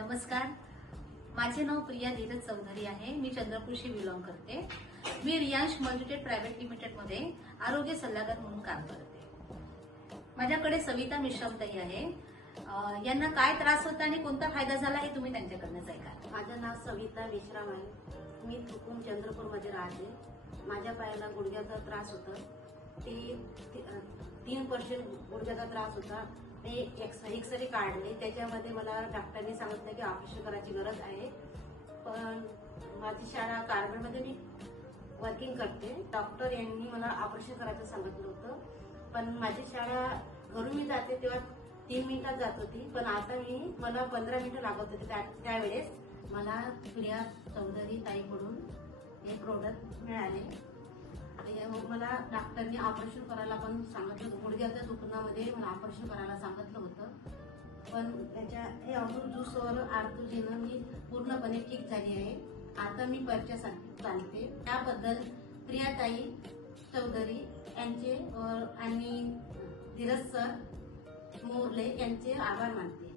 नमस्कार. माझे नाव प्रिया धीरज चौधरी आहे. मी चंद्रपूरशी बिलॉंग करते. मी रियांश मल्टिटेड प्रायव्हेट लिमिटेडमध्ये आरोग्य सल्लागार म्हणून काम करते. माझ्याकडे सविता मिश्रामताई आहे. यांना काय त्रास होता आणि कोणता फायदा झाला हे तुम्ही त्यांच्याकडनं ऐका माझं नाव सविता विश्राम आहे. मी थुकून चंद्रपूरमध्ये राहते. माझ्या पायाला गुडघ्याचा त्रास होता. ते तीन पर्सेंट गुडघ्याचा त्रास होता. ते एक्स एक्सरे काढले. त्याच्यामध्ये मला डॉक्टरने सांगितलं की ऑपरेशन करायची गरज आहे. पण माझी शाळा कारगडमध्ये मी वर्किंग करते. डॉक्टर यांनी मला ऑपरेशन करायचं सांगितलं होतं. पण माझी शाळा घरून मी जाते तेव्हा तीन मिनिटात जात होती. पण आता मी मला पंधरा मिनिटं लागत होते त्या- त्यावेळेस. मला प्रिया चौधरी ताईकडून हे प्रोडक्ट मिळाले. ते हो, मला डॉक्टरने ऑपरेशन करायला पण सांगितलं होतं. गुडघ्याच्या दुखण्यामध्ये मला ऑपरेशन करायला सांगितलं होतं. पण त्याच्या हे अमृत ज्यूसवर आरतुजीनं मी पूर्णपणे ठीक झाली आहे. आता मी परच्यासाठी सांगते त्याबद्दल प्रियाताई चौधरी यांचे आणि धीरज सर मोरले यांचे आभार मानते.